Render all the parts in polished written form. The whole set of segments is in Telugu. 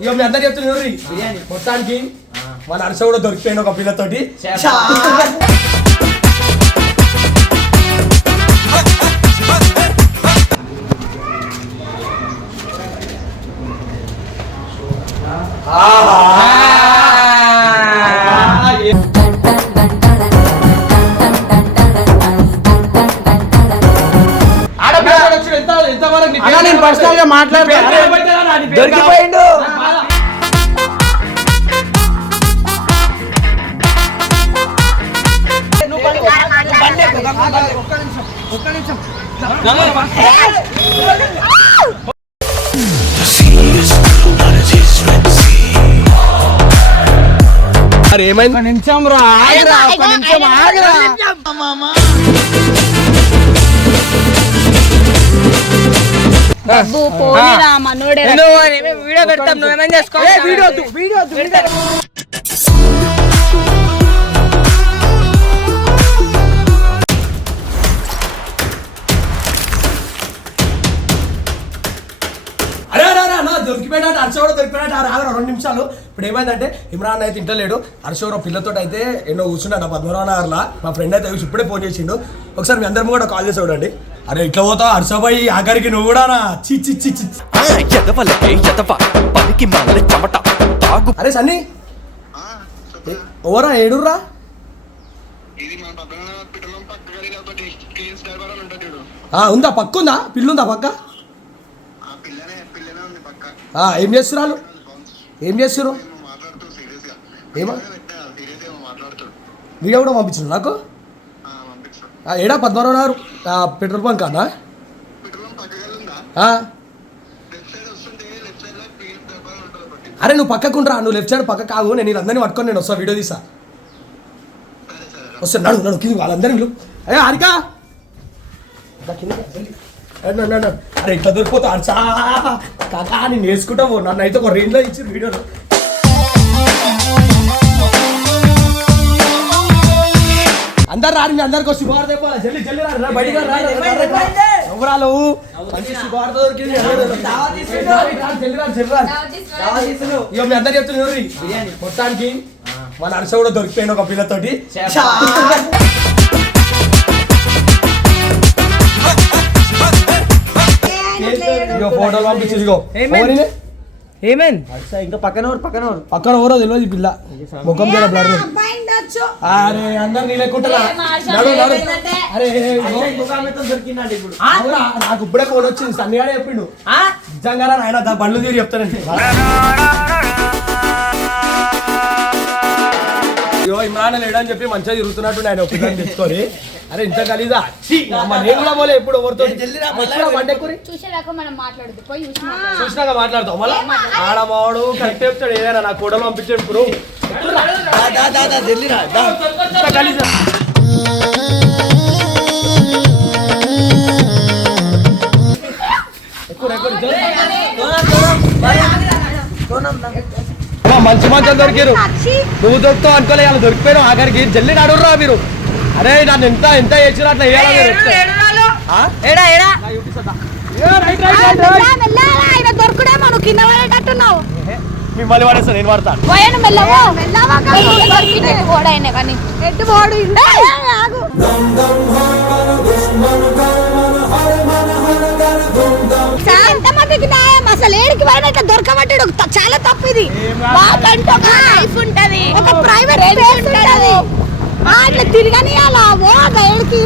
ఇక మీ అందరు చెప్తున్నారు మొత్తానికి మన హర్ష కూడా దొరికిపోయింది ఒక పిల్లతోటి. నేను పర్సనల్ గా మాట్లాడతాను. దొరికిపోయిండు. ఏమైంది? నిమిషం రా, ఆగరా, ఒక నిమిషం ఆగరా. వీడియో పెడతాం, నువ్వేమేం చేసుకో. దొరికిపోయాడు హర్ష కూడా దొరికిపోయాడు. 2 నిమిషాలు. ఇప్పుడు ఏమైందంటే ఇమ్రాన్ అయితే ఇంటలేడు. హర్ష పిల్లతో అయితే ఎన్నో కూర్చున్నాడు పద్మనాభ నగర్లో. మా ఫ్రెండ్ అయితే ఇప్పుడే ఫోన్ చేసిండు. ఒకసారి మీ అందరం కూడా కాల్ చేసి చూడండి. అరే ఇట్లా పోతావు హర్షభాయ్, ఆఖరికి నువ్వు కూడా అరే సన్నీ ఓవరా ఏడుర్రా. ఉందా పక్క ఉందా? పిల్లుందా పక్క? ఏం చేస్తున్నారు? ఏం చేస్తున్నారు? ఏమో వీడియో కూడా పంపించు నాకు. ఏడా పద్మనాభ నగర్ పెట్రోల్ బంక్ అన్నా? అరే నువ్వు పక్కకుంటరా, నువ్వు లెఫ్ట్ సైడ్ పక్క కాదు. నేను వీళ్ళందరినీ పట్టుకొని నేను వస్తా, వీడియో తీసా. వస్తా నడు నడు కింద వాళ్ళందరూ. అయ్యా హారిక అరే ఇట్లా దొరికిపోతా అర్చా కాకా నేను వేసుకుంటావు. నన్ను అయితే ఒక రేంజ్లో ఇచ్చి వీడియోలో. అందరు రాని, మీ అందరికి శుభవార్త చెప్పాలి. జల్లి జల్లి రా, బయటికి ఎవరాలు మంచి శుభవార్త దొరికింది. ఇక మీ అందరు చెప్తున్నారు మొత్తానికి మన హర్ష కూడా దొరికిపోయింది ఒక పిల్లతోటి. ఫోటోలు పంపించి ఏమైంది? ఇంకా పక్కన ఎవరో తెలియదు ఈ పిల్ల. ముఖం మీద బ్లర్. అరే అందరు నీ లెక్కుంటారా? అరే నాకు ఇప్పుడే ఫోన్ వచ్చింది. సన్నిగానే చెప్పిండు నిజంగా ఆయన బండ్లు తీరి చెప్తానండి. ఇమ్రాన్ లేడని చెప్పి మంచిగా తిరుగుతున్నట్టు ఆయన ఒప్పిందని తెచ్చుకొని. అరే ఇంత గలీజా నేను కూడా పోలే ఎప్పుడు ఎవరితో చూసినాక మాట్లాడతావు. మళ్ళీ ఆడమావాడు కరెక్ట్ చెప్తాడు. ఏదైనా నా కోడలు పంపించాడు. ఇప్పుడు గలీజా మంచి మంచి దొరికారు. నువ్వు దొరుకుతావు అనుకోలే, వాళ్ళు దొరికిపోయారు. ఆఖరికి జల్లి నడురా మీరు. అరే నన్ను ఎంత ఎంత చేసినా అట్లా మిమ్మల్ని పడేస్తా, నేను పడతాను. అసలు ఏడికి పోయినా ఇట్లా దొరకబట్టాడు. చాలా తప్పు ఇది. మాకంటూ ఒక లైఫ్ ఉంటది, ఒక ప్రైవేట్ స్పేస్ ఉంటది. అట్లా తిరగనియాలా ఏడికి?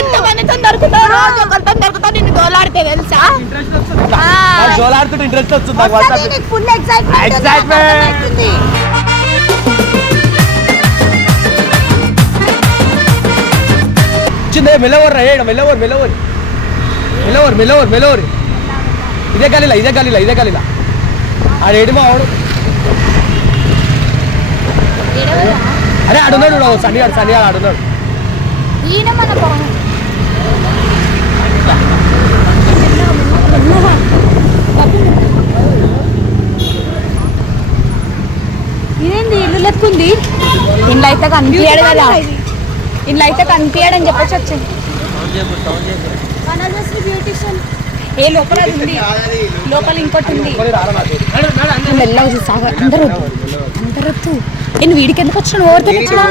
ఎంతమందితో దొరుకుతావు? రోజు ఒకరితో దొరుకుతావు. నిన్ను దోలాడితే తెలుసా? ఇంట్రెస్ట్ వస్తుంది. Full excitement. మెల్లవర్ మెల్లవర్ మెల్లవర్ మెల్లవర్ మెల్లవర్ మెల్లవర్. ఇదే గలీలా ఆడేడు మా వాడు. అరే అడున్నాడు సన్నిగాడు అడున్నాడు. ఇదేంది ఇల్లు లెక్కుంది? ఇంట్లో అయితే కనిపించాడు కదా, ఇంట్లో అయితే కనిపించాడని చెప్పేసి వచ్చింది. బ్యూటిషియన్ ఏ లోపల అది ఉంది, లోపల ఇంకోటి ఉంది. మెల్లగా చూసావా? అందరూ వద్దు. నేను వీడికి ఎందుకు వచ్చినావు? ఎవరితో వచ్చినా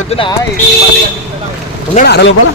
ఉన్నాడు అర లోపల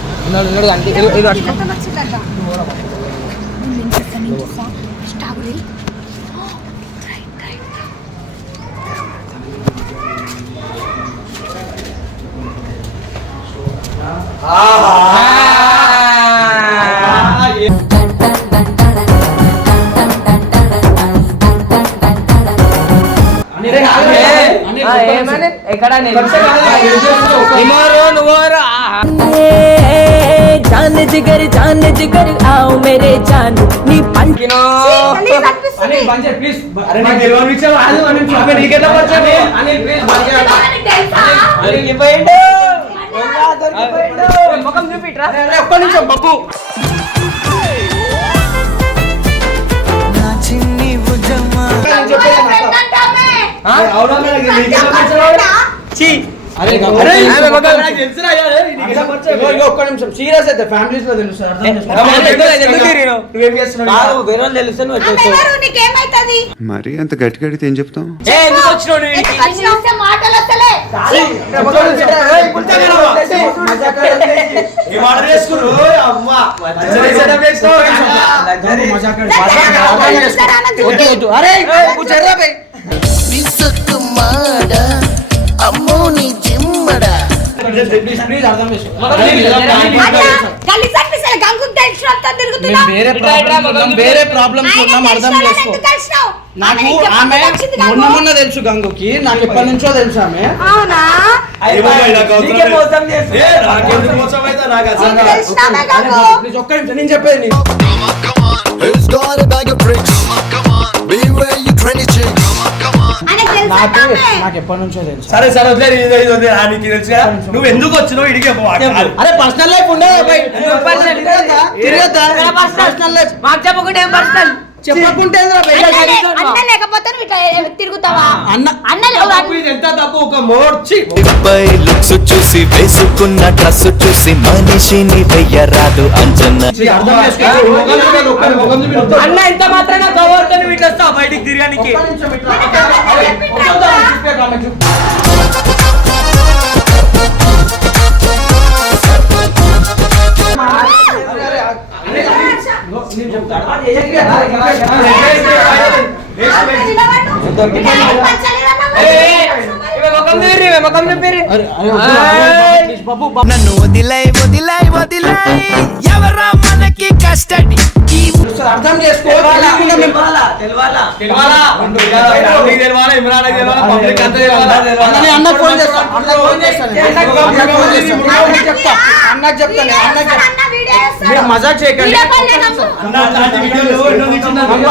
जान जिगर आओ मेरे जान नी पंच ప్లీజ్ ముఖం చూపిట్రా ఒక్క నిమిషం బాబు. ఒక్క నిమిషం సీరియస్ అయితే ఫ్యామిలీస్ లో తెలుస్తారు. మరి అంత గట్టి గడితే ఏం చెప్తాం? వేరే ప్రాబ్లమ్స్ ఉన్నాం, అర్థం చేసుకో. నాకు ఆమె మొన్న తెలుసు గంగుకి, నాకు ఎప్పటి నుంచో తెలుసు ఆమె. ఒక్క నిమిషం నేను చెప్పేది నాకు ఎప్పటి నుంచో తెలుసు. సరే సరే వదిలే, నీకు తెలుసు కదా నువ్వు ఎందుకు వచ్చినావు ఇడికి. అరే పర్సనల్ లైఫ్ ఉండే తిరగద్దా పర్సనల్ లైఫ్ మాకు చెప్పకుండా ఏం పర్సనల్ చెప్పకుంటే అన్న లేకపోతే నువ్వు ఇట్లా తిరుగుతావా? అన్న ఇది ఎంత తప్పు. ఒక మోర్చి లుక్స్ చూసి వేసుకున్న డ్రెస్ చూసి మనిషిని వెయ్యరాదు అంచనా. అన్న ఇంత మాత్రం గవర్తో ఇట్లా వస్తావు బయటికి తిరగడానికి. నన్ను వదిలై వదిలై వదిలై ఎవరా మనకి కస్టడీ. అర్థం చేసుకో. అన్నకు ఫోన్ చేస్తాను, అన్నకు చెప్తాను. మీరు మజాక్ చేయకండి,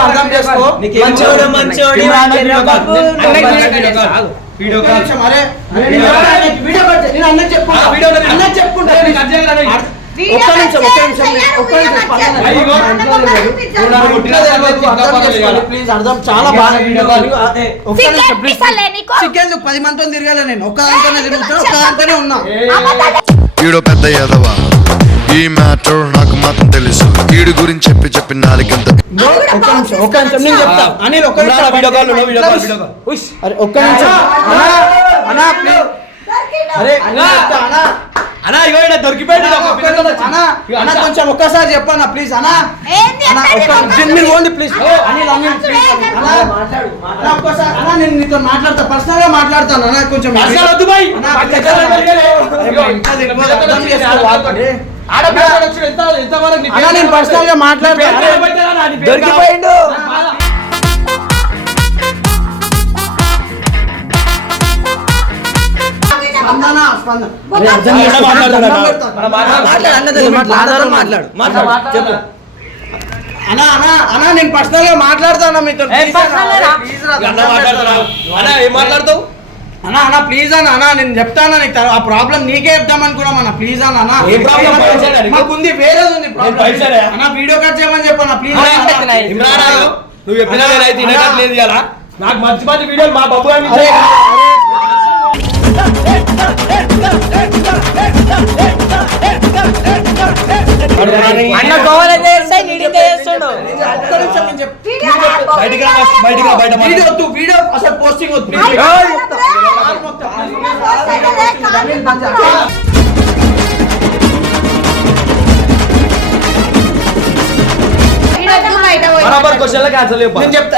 అర్థం చేసుకో. ప్లీజ్ అర్థం చాలా బాగా. చికెన్ 10 మందితో తిరగాలి, నేను ఒక్కదాంతోనే తిరుగుతున్నా, ఒక్కదాంతోనే ఉన్నా. ఈడో పెద్ద యాదవా, ఈ మ్యాటర్ నాకు మాత్రం తెలుసు. ఈడు గురించి చెప్పి చెప్పి నాలుగంత. ఒక్క నిమిషం నేను చెప్తా. అనిల్ ఒక్క నిమిషం, అరే ఒక్క నిమిషం అన్నా ప్లీజ్. అరే అన్నా ఇగో దొరికిపోయింది. అన్నా కొంచెం ఒక్కసారి చెప్పన్నా ప్లీజ్. అన్నా మీరు only please. Anil Anil please అన్నా ఒక్కసారి. అన్నా నేను నీతో మాట్లాడతా, పర్సనల్ గా మాట్లాడతాను. అన్నా కొంచెం నేను పర్సనల్ గా మాట్లాడతాను. దొరికిపోయిండు. అన్నా అన్నా అన్నా నేను పర్సనల్ గా మాట్లాడతాను మీతో. మాట్లాడతావు అన్నా అన్నా ప్లీజ్ అన్న. అన్నా నేను చెప్తాను నీకు, ఆ ప్రాబ్లం నీకే చెప్తాం అనుకున్నాం అన్న. ప్లీజ్ అన్న. అన్న మాకుంది, వేరేది ఉంది అన్న. వీడియో కట్ చేయమని చెప్పన్నా ప్లీజ్. నువ్వు చెప్పినా నేనైతే లేదు కదా. నాకు మంచి మంచి వీడియోలు మా బాబు అని అన్న గోవల్ అయితే చేస్తే నీడితే చేస్తాడు. ఒక్క నిమిషం నేను చెప్తా. వీడియో వద్దు, వీడియో అసలు పోస్టింగ్ వద్దు.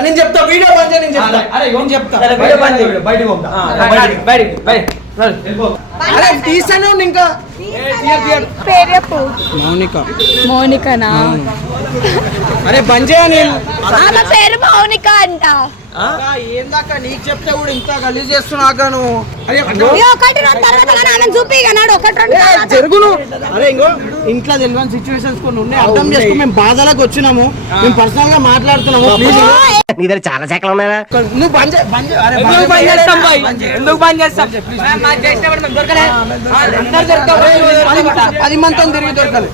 నేను చెప్తా వీడియో బంద్ చేయి, నేను చెప్తా. అరే తీసానే ఉంది ఇంకా. పేరు చెప్పు. మౌనికనా? అరే బంద్ చేయని. ఆమె పేరు మౌనిక అంట. ఏందాక నీకు చెప్తే కూడా ఇంత గలీజ్ చేస్తున్నాక నువ్వు. ఒకటి రెండు తర్వాత ఆమెను చూపిగనాడు. ఒకటి రెండు జరుగును. అరే ఇంకో ఇంట్లో తెలియని సిచ్యువేషన్స్ కొన్ని ఉన్నాయి, అర్థం చేసుకో. మేము బాధలకు వచ్చినాము, మేము పర్సనల్ గా మాట్లాడుతున్నాము. నీ దగ్గర చాలా శాఖలు ఉన్నాయా? నువ్వు బంద్ చేయి, బంద్ చేయి. అరే ఎందుకు బంద్ చేస్తాం బాయ్? ఎందుకు బంద్ చేస్తాం? మాకు చేసినప్పుడు మేము దొరకలే. అందరు దొరకలేదు. 10 మందితో తిరిగి దొరకాలి.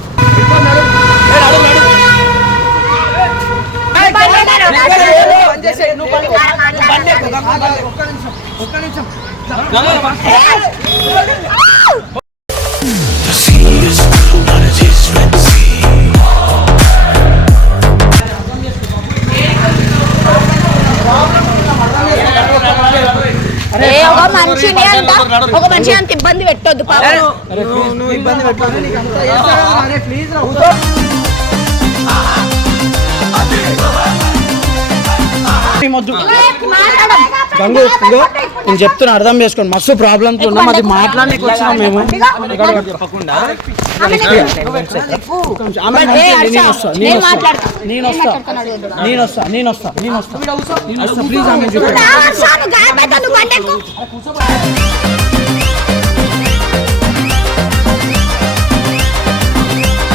ఒక్క నిమిషం. ఒక మనిషిని అంత ఒక మనిషి అంత ఇబ్బంది పెట్టొద్దు. నువ్వు ఇబ్బంది పెట్టాలి. ప్లీజ్ గంగు నేను చెప్తున్నా, అర్థం చేసుకోండి. మస్తు ప్రాబ్లమ్స్ ఉన్నాం, అది మాట్లాడడానికి వచ్చినాం మేము. ప్లీజ్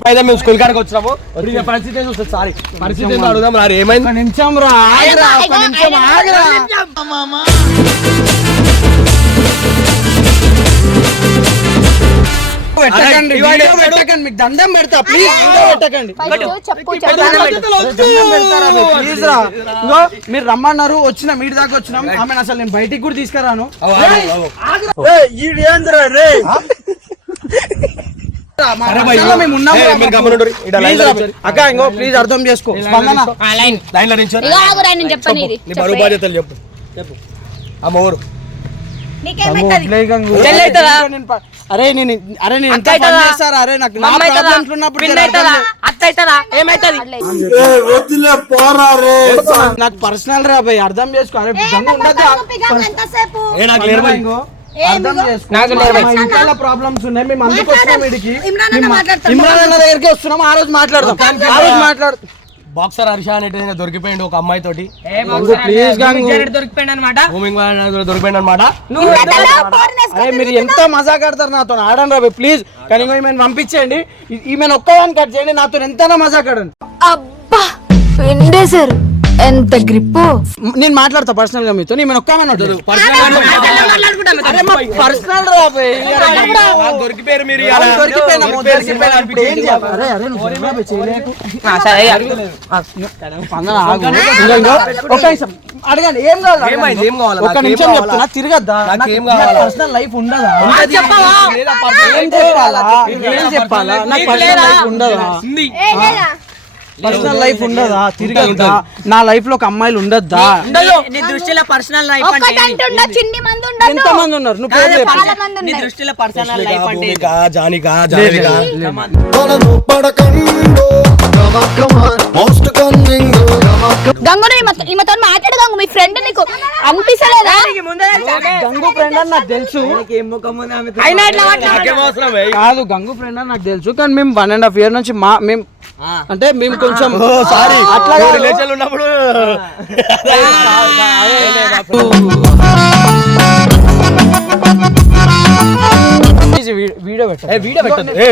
అయితే మేము స్కూల్ కాడికి వచ్చినాము. పరిస్థితి చూస్తుంది. సారీ, పరిస్థితి అడుగుదాం. రా ఏమైంది? నిమిషం రా, నిమిషం ఆగరా. పెట్టకండి, వీడియో పెట్టకండి, మీకు దండం పెడతా. ప్లీజ్ వీడియో పెట్టకండి. ప్లీజ్ రా. ఇంకో మీరు రమ్మన్నారు, వచ్చిన మీడి దాకా వచ్చినాం. ఆమె అసలు నేను బయటికి కూడా తీసుకురాను. అక్క ఇంకో ప్లీజ్ అర్థం చేసుకో. బరువు బాధ్యతలు చెప్పు. చెప్పు అమ్మ ఊరు. అరే నేను ఎంత పని చేస్తారా? అరే నాకు నా ప్రాబ్లమ్స్ ఉన్నప్పుడు నాకు పర్సనల్ రా భయ్, అర్థం చేసుకో. అరే అర్థం చేసుకో. ప్రాబ్లమ్స్ ఉన్నాయి, మేము అందుకు వచ్చినాం. వీడికి ఇమ్రాన్ అన్న దగ్గరికి వస్తున్నాం. ఆ రోజు మాట్లాడదాం. బాక్సర్ హర్ష అనేది దొరికిపోయింది ఒక అమ్మాయి తోటి. దొరికిపోయింది అనమాట. దొరికిపోయింది అనమాట. అరే మీరు ఎంత మజాక్ ఆడతారు నాతో, ఆడండి రా ప్లీజ్. కానీ ఈమెను పంపించండి, ఈమెను ఒక్కదాన్ని కట్ చేయండి. నాతో ఎంతైనా మజాక్ ఆడండి. అబ్బా పిండేశారు, ఎంత గ్రిప్పు. నేను మాట్లాడతా పర్సనల్ గా మీతో. నేను ఒక్క పర్సనల్ దొరికిపోయారు మీరు. అడగండి ఏం కావాలి. ఒక్క నిమిషం చెప్తున్నా, తిరగద్దా? పర్సనల్ లైఫ్ ఉండదా? ఏం చెప్పాలా? నాకు పర్సనల్ లైఫ్ ఉండదా? పర్సనల్ లైఫ్ ఉండదా? తిరగద్దా? నా లైఫ్ లో ఒక అమ్మాయిలు ఉండద్దా? నీ దృష్టిలో పర్సనల్ లైఫ్ ఎంత మంది ఉన్నారు? నువ్వు పేరు చెప్పు. నీ దృష్టిలో పర్సనల్ లైఫ్ అంటే గంగును ఈమెతో మాట్లాడు. గంగు మీ ఫ్రెండ్ నీకు అనిపిస్తలేదా? గంగు ఫ్రెండ్ అని నాకు తెలుసు. కాదు, గంగు ఫ్రెండ్ అని నాకు తెలుసు. కానీ మేము 1.5 years నుంచి మేము అంటే మేము కొంచెం అట్లా రిలేషన్ ఉన్నప్పుడు వీడియో పెట్టదు.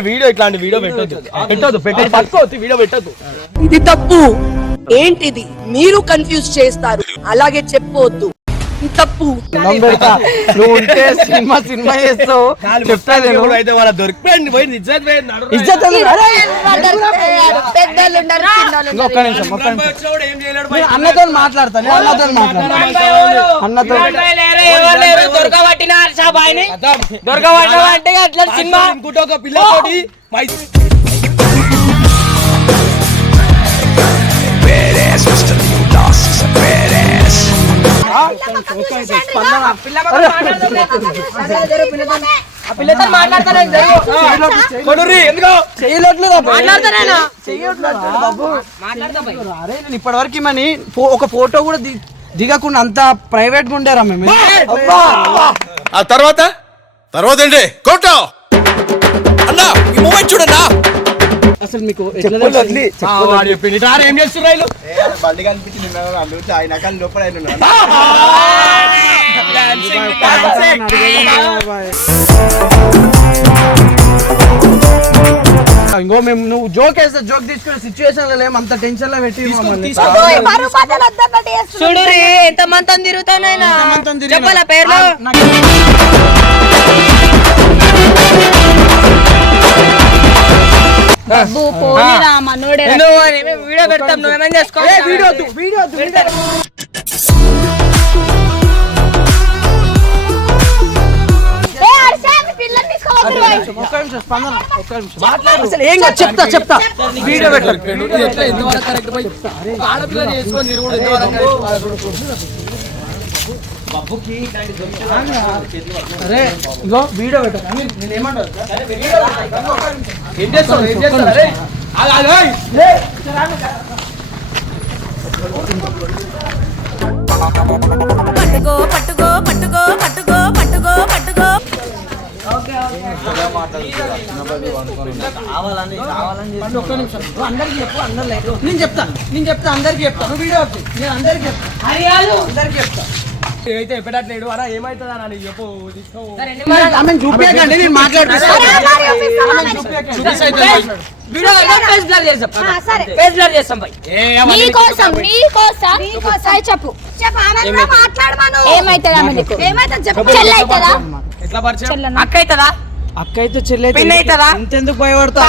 వీడియో ఇట్లాంటి వీడియో పెట్టొద్దు. వీడియో పెట్టొద్దు. ఇది తప్పు. ఏంటిది మీరు కన్ఫ్యూజ్ చేస్తారు, అలాగే చెప్పొద్దు. తప్పు. నువ్వు ఉంటే సినిమా చేస్తావు చెప్తా. అయితే వాళ్ళ దొరికిపోయింది పోయింది. ఇజ్జత్ ఒక్క నిమిషం. అన్నతో మాట్లాడతాను. అన్నతో దొరకబట్టిన హర్షాబాయిని దొరకబట్టిన అంటే అట్లా సినిమా ఇంకోటి ఒక పిల్లతోటి badass, Mr. Leo Das is a badass. ఆ పిల్లతో మాట్లాడతానే అరే నేను ఇప్పటివరకు మని ఒక ఫోటో కూడా దిగకుండా అంత ప్రైవేట్ గా ఉండారా మేము. ఆ తర్వాత ఏంటి కోటో అన్నా ఈ మూమెంట్ చూడన్నా. అసలు మీకు ఎట్లా తెలుసు? ఏం చేస్తున్నారు బండి కనిపించింది ఆయన లోపల ఇంకో మేము నువ్వు జోక్ వేస్తే జోక్ తీసుకునే సిచ్యువేషన్ లో లేము, అంత టెన్షన్ లో పెట్టి మమ్మల్ని. చూడు ఎంత మంతం తిరుగుతానైనా ఎంతమందితో తిరిగినా? చెప్పాలా పేర్లు వీడియో పెడతాం నువ్వేమేం చేసుకో ఒక్క నిమిషం స్పందన, ఒక్క నిమిషం మాట్లాడు. అసలు ఏం కాదు, చెప్తా వీడియో పెట్టారు. అరే ఇగో వీడియో పెట్టారు. నేను ఏమంటారు ఏం చేస్తావు పట్టుకో పట్టుకో పట్టుకో పట్టుకో పట్టుకో పట్టుకో నేను చెప్తా అందరికి చెప్తా. నువ్వు వీడియో నేను అందరికి చెప్తా. అయితే ఎప్పట్లేడు అలా ఏమైతుందా నీకు చెప్పు తీసుకో ఆమెను చూపించకండి, నేను మాట్లాడుతున్నా. ఎట్లా పరిచయం అక్క అవుతుందా అక్క అయితే చెల్లి పిన్ అవుతుందా? ఇంతెందుకు భయపడతావు?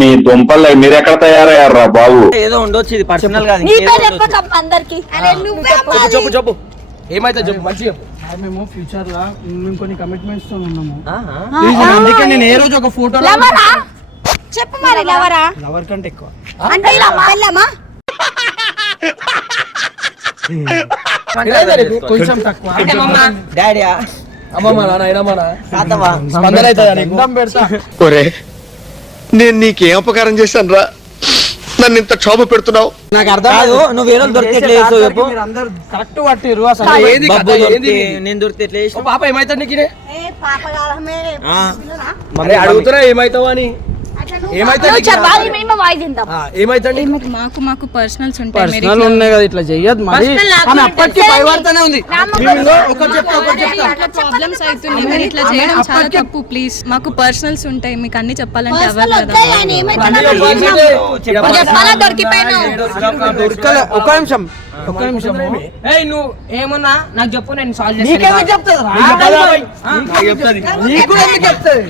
మీ దుంపల్లో మీరెక్కడ తయారయ్యారా బాబు? ఏదో ఉండొచ్చు, ఇది పర్సనల్ కాదు. చెప్పు ఏమైతే చెప్పు మంచి చెప్పు. మేము ఫ్యూచర్ లా మేము కొన్ని కమిట్మెంట్స్ తో ఉన్నాము. అందుకే నేను ఏ రోజు ఒక ఫోటో చెప్పు మరి లవరా లవర్ కంటే ఎక్కువ అంటే కొంచెం తక్కువ. డాడీ అమ్మమ్మ నాన్న అయినమ్మా స్పందన అవుతుందా నీకు? పెడతా. ఒరే నేను నీకేం అపకారం చేశాను రా, నన్ను ఇంత క్షోభ పెడుతున్నావు. నాకు అర్థం కాదు, నువ్వు వేరే దొరికితే చెప్పు. మీరు అందరు కరెక్ట్ పట్టిరు. అసలు ఏంది కథ? ఏంది? నేను దొరికితే ఎట్లా ఓ పాప ఏమైతుంది నీకు? పాప కాదమే మరి అడుగుతున్నా ఏమైతావా అని. ఏమైతుంది మాకు పర్సనల్స్ పర్సనల్ ఉన్నాయి కదా, ఇట్లా చెయ్యదు మరి. ఆమె అప్పటికి భయపడుతూనే ఉంది. ఒకటి చెప్తా ప్రాబ్లమ్స్ అవుతున్నాయి, మీరు ఇట్లా చేయడం చాలా తప్పు. ప్లీజ్ మాకు పర్సనల్స్ ఉంటాయి, మీకు అన్ని చెప్పాలంటే అవ్వదు కదా. ఒక్క నిమిషం ఏయ్ నువ్వు ఏమన్నా నాకు చెప్పు, నేను సాల్వ్ నీకేమి చెప్తుంది? నీకు కూడా ఎందుకు చెప్తుంది?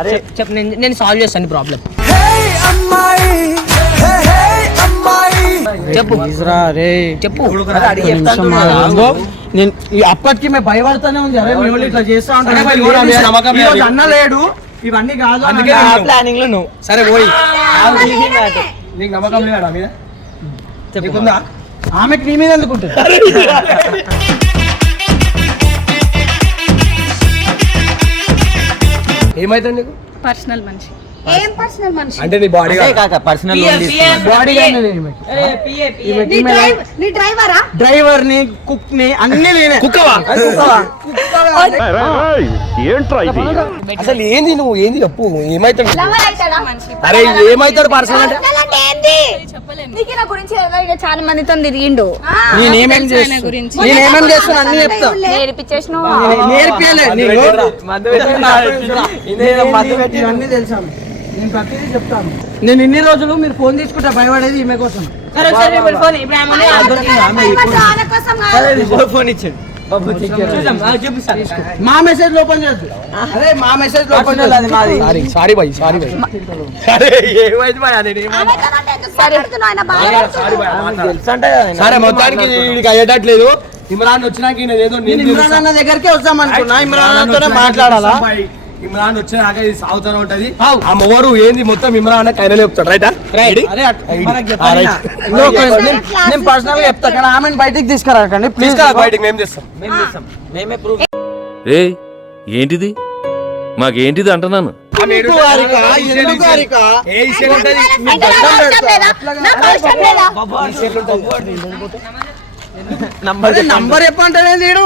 అరే చెప్పు, నేను సాల్వ్ చేస్తాను ప్రాబ్లం. చెప్పు చెప్పు నేను అప్పటికి మేము భయపడతానే ఉంది. అరే మేము ఇట్లా చేస్తా ఉంటాం, అన్న లేడు, ఇవన్నీ కాదు. అందుకే ప్లానింగ్ లో నువ్వు సరే పోయి నీకు నమ్మకం లేదా మీద? చెప్పుకుందా ఆమెకి నీ మీద ఎందుకుంటుంది? ఏమైతుంది నీకు? పర్సనల్ మనిషి ఏం పర్సనల్ మనిషి అంటే నీ బాడీ పర్సనల్ బాడీ నీ డ్రైవరా డ్రైవర్ ని కుక్ ని అన్ని నేనే. కుక్కవా? అసలు ఏంది నువ్వు ఏంది చెప్పు ఏమైతాడు? లవర్ అవుతాడా? అరే ఏమైతాడు పర్సనల్ అంటే? పర్సనల్ అంటే ఏంది? నీకు నా గురించి చాలా మందితో తిరిగిండు. నేనేమేం చేస్తున్నా అన్ని చెప్తా. నేర్పించేసిన నేర్పియలేదు అన్ని తెలుసా? నేను ప్రతిదీ చెప్తాను. నేను ఇన్ని రోజులు మీరు ఫోన్ తీసుకుంటే భయపడేది ఈమె కోసం. ఫోన్ ఇచ్చాడు. మా మెసేజ్ ఓపెన్ చేయొద్దు. అరే మా మెసేజ్ ఓపెన్ చేయలేదు. సారీ బాయ్ అరే ఏమైంది బాయ్? సరే మొత్తానికి వీడికి అయ్యేటట్లేదు. ఇమ్రాన్ వచ్చినాక ఏదో ఇమ్రాన్ అన్న దగ్గరికి వద్దాం అనుకున్నా. ఇమ్రాన్ అన్నతోనే మాట్లాడాలా? ఇమ్రాన్ వచ్చేదాక ఇది సాగుతూనే ఉంటది. ఆ మొగరు ఏంది మొత్తం ఇమ్రాన్ అన్న కైనా చెప్తాడు. రైటా? అరే మనకి చెప్పాలి నా. నేను పర్సనల్ గా చెప్తా కానీ ఆమెను బయటికి తీసుకురాకండి ప్లీజ్. బయటికి మేము చేస్తాం. మేమే ప్రూఫ్. ఏ ఏంటిది మాకేంటిది అంటున్నాను. ఎందుకు హారిక? ఏ విషయం ఉంటది? అంటే నాకు అవసరం లేదా? నాకు అవసరం లేదా? నంబర్ చెప్పంటాడే వీడు.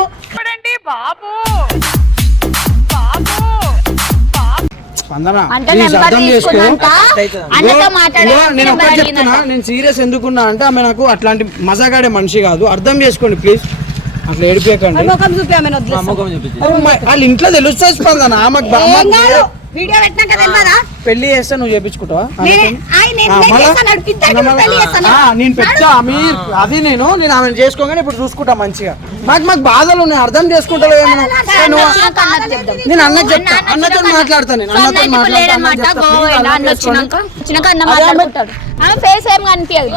స్పందన అంటే ప్లీజ్ నెంబర్ అర్థం చేసుకో. తీసుకున్నాక అన్నతో మాట్లాడే నేను ఒకటి చెప్తున్నా, నేను సీరియస్ ఎందుకున్నా అంటే ఆమె నాకు అట్లాంటి మజాగాడే మనిషి కాదు. అర్థం చేసుకోండి ప్లీజ్. అట్లా ఏడిపోయకండి. ముఖం చూపి ఆమెను వదిలేస్తాం. వాళ్ళ ఇంట్లో తెలుస్తుంది స్పందన. ఆమెకు ఏం కాదు. వీడియో పెట్టినాక తెలియదా? పెళ్లి చేస్తే నువ్వు చేపించుకుంటావా? నేను చేస్తాను. ఇద్దరికి పెళ్లి చేస్తాను. నేను పెట్టా అది నేను ఆమెను చేసుకోగానే ఇప్పుడు చూసుకుంటా మంచిగా. మాకు బాధలు ఉన్నాయి, అర్థం చేసుకుంటావు ఏమన్నా. నేను అన్నకు చెప్తా, అన్నతో మాట్లాడతాను. నేను అన్నతో వచ్చినాక అన్న మాట్లాడుకుంటాడు. ఆమె ఫేస్ ఏం కనిపించదు.